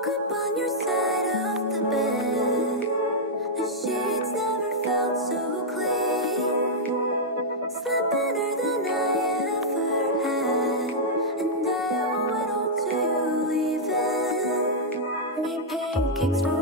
woke up on your side of the bed. The sheets never felt so clean. Slept better than I ever had, and I owe it all to you leaving. Made pancakes for